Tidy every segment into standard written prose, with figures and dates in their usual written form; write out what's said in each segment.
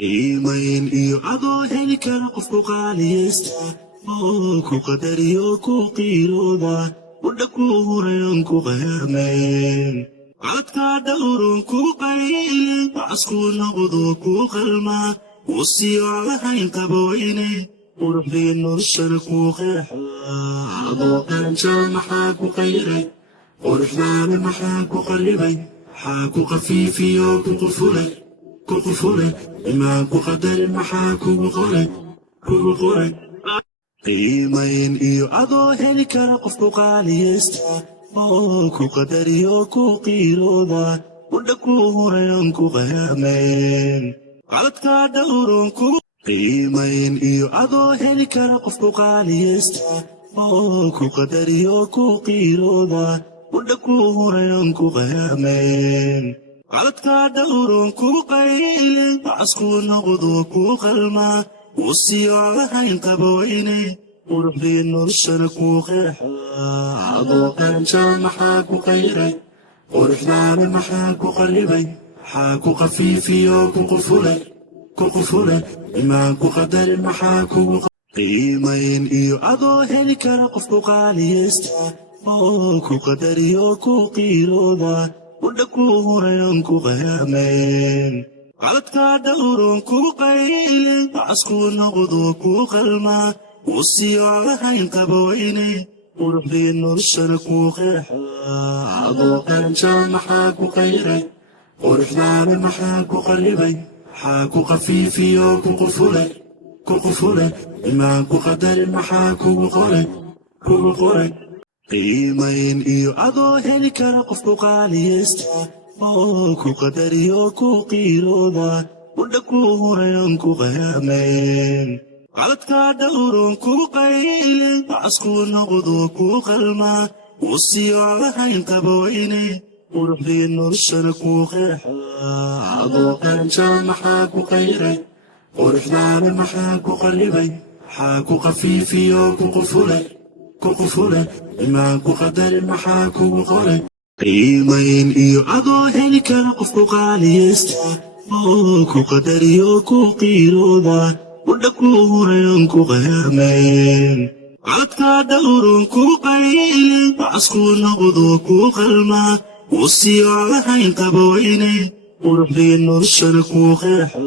qiimayn iyo adoo heli kara qofku qaaliyeysta oo ku qadariyo ku qiirooda wada ku hurayan ku qayaameen codka dhowrun ku qaylin asku noqdo ku qalma wasiyo lahayn qaboweyne quruxdii noloshana ku qeexa adoo qaranjal maxaa ku qayray quruxdaana maxaa ku qallibay maxaa ku qafiifiyo ku qufulay imaan ku qadarin maxaa kugu qoray qiimayn iyo adoo heli kara qofku qaaliyeysta oo ku qadariyo ku qiirooda wada ku hurayan ku qayaameen codka dhowrun ku qiimayn iyo adoo heli kara qofku qaaliyeysta oo ku qadariyo ku qiirooda wada ku hurayan ku qayaameen codka dhowrun ku qaylin asku noqdo ku qalma wasiyo lahayn qaboweyne quruxdii noloshana ku qeexa adoo qaranjal maxaa ku qayray quruxdaana maxaa ku qallibay maxaa ku qafiifiyo ku qufulay imaan ku qadarin maxaa kugu qiimayn iyo adoo heli kara qofku qaaliyeysta oo ku qadariyo ku qiirooda wada ku hurayan ku qayaameen codka dhowrun ku qaylin asku noqdo ku qalma wasiyo lahayn qaboweyne quruxdii noloshana ku qeexa adoo qaranjal maxaa ku qayray quruxdaana maxaa ku qallibay maxaa ku qafiifiyo ku qufulay imaan ku qadarin maxaa kugu qoray qiimayn iyo adoo heli kara qofku qaaliyeysta oo ku qadariyo ku qiirooda wada ku hurayan ku qayaameen codka dhowrun ku qaylin asku noqdo ku qalma wasiyo lahayn qaboweyne quruxdii noloshana ku qeexa adoo qaranjal maxaa ku qayray quruxdaana maxaa ku qallibay maxaa ku qafiifiyo ku qufulay imaan ku qadarin maxaa kugu qoray qiimayn iyo adoo heli kara qofku qaaliyeysta oo ku qadariyo ku qiirooda wada ku hurayan ku qayaameen codka dhowrun ku qaylin asku noqdo ku qalma wasiyo lahayn qaboweyne quruxdii noloshana ku qeexa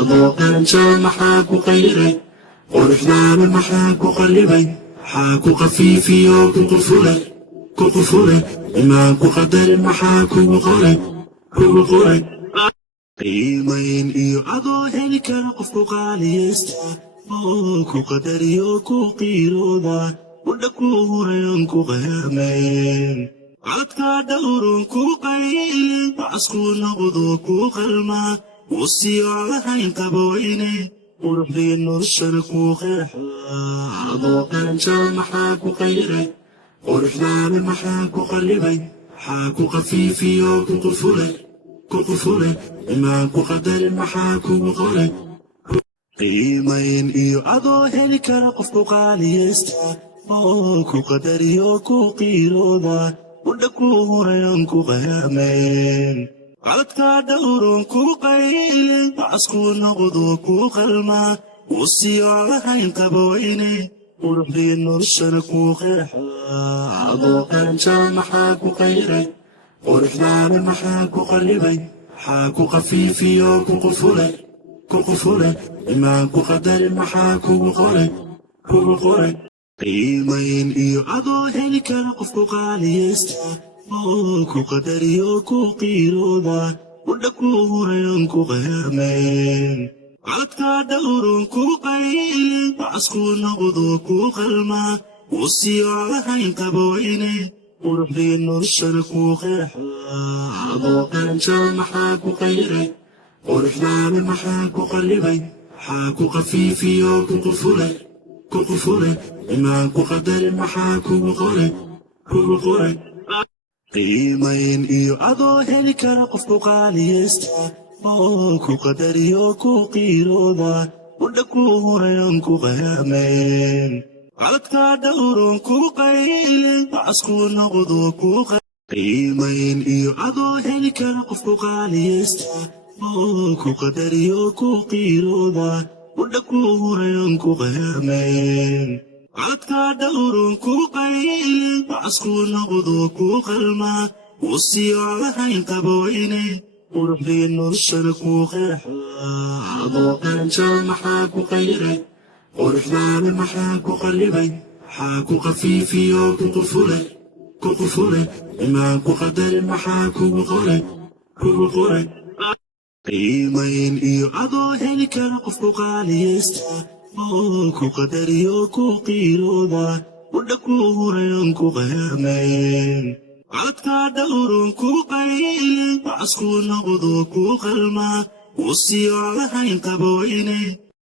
adoo qaranjal maxaa ku qayray quruxdaana maxaa ku qallibay maxaa ku qafiifiyo ku qufulay imaan ku qadarin maxaa kugu qoray qiimayn iyo adoo heli kara qofku qaaliyeysta oo ku qadariyo ku qiirooda wada ku hurayan ku qayaameen codka dhowrun ku qaylin asku noqdo ku qalma wasiyo lahayn qaboweyne quruxdii noloshana ku qeexa adoo qaranjal maxaa ku qayray quruxdaana maxaa ku qallibay maxaa ku qafiifiyo ku qufulay imaan ku qadarin maxaa kugu qoray qiimayn iyo adoo heli kara qofku qaaliyeysta oo ku qadariyo ku qiirooda wada ku hurayan ku qayaameen codka dhowrun ku qaylin asku noqdo ku qalma wasiyo lahayn qaboweyne quruxdii noloshana ku qeexa adoo qaranjal maxaa ku qayray quruxdaana maxaa ku qallibay maxaa ku qafiifiyo ku qufulay imaan ku qadarin maxaa kugu qoray qiimayn iyo adoo heli kara qofku qaaliyeysta oo ku qadariyo ku qiirooda wada ku hurayan ku qayaameen codka dhowrun ku qaylin asku noqdo ku qalma wasiyo lahayn qaboweyne quruxdii noloshana ku qeexa adoo qaranjal maxaa ku qayray quruxdaana maxaa ku qallibay maxaa ku qafiifiyo ku qufulay imaan ku qadarin maxaa kugu qoray qiimayn iyo adoo heli kara qofku qaaliyeysta oo ku qadariyo ku qiirooda wada ku hurayan ku qayaameen codka dhowrun ku qaylin asku noqdo ku qiimayn iyo adoo heli kara qofku qaaliyeysta ku qadariyo ku qiirooda wandha ku hurayan ku qayaameen codka dhowrun ku qaylin bacasku noqdo ku qalmaa wasiyo lahayn qabaweyne quruxdii noloshana ku qeexaa adoo qaanjaa maxaa ku qayray quruxdaana maxaa ku qallibay maxaa ku qafiifiyo ku qufulay imaan ku qadarin maxaa kugu qoray qiimayn iyo adoo heli kara qofku qaaliyaysta ku qadariyo ku qiirooda wandha ku hurayan ku qayaameen codka dhowrun ku qaylin bacasku noqdo ku qalmaa wasiyo lahayn qabaweyne